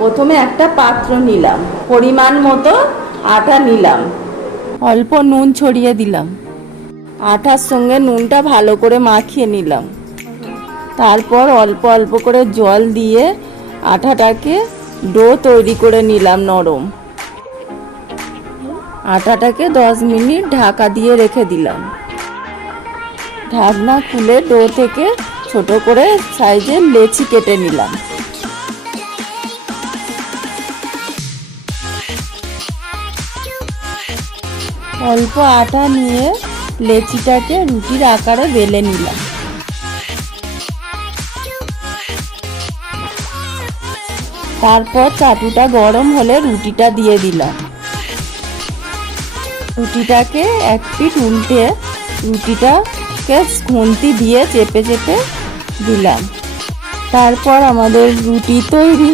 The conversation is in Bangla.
প্রথমে একটা পাত্র নিলাম, পরিমাণ মতো আটা নিলাম, অল্প নুন ছড়িয়ে দিলাম, আটার সঙ্গে নুনটা ভালো করে মাখিয়ে নিলাম। তারপর অল্প অল্প করে জল দিয়ে আটাটাকে ডো তৈরি করে নিলাম নরম। আটাটাকে 10 মিনিট ঢাকা দিয়ে রেখে দিলাম। ঢাকনা খুলে ডো থেকে ছোট করে সাইজের লেচি কেটে নিলাম। অল্প আটা নিয়ে লেচিটাকে রুটির আকারে বেলে নিলাম। তারপর চাটুটা গরম হলে রুটিটা দিয়ে দিলাম। রুটিটাকে এক পিঠ উল্টে রুটিটাকে খুন্তি দিয়ে চেপে চেপে দিলাম। তারপর আমাদের রুটি তৈরি।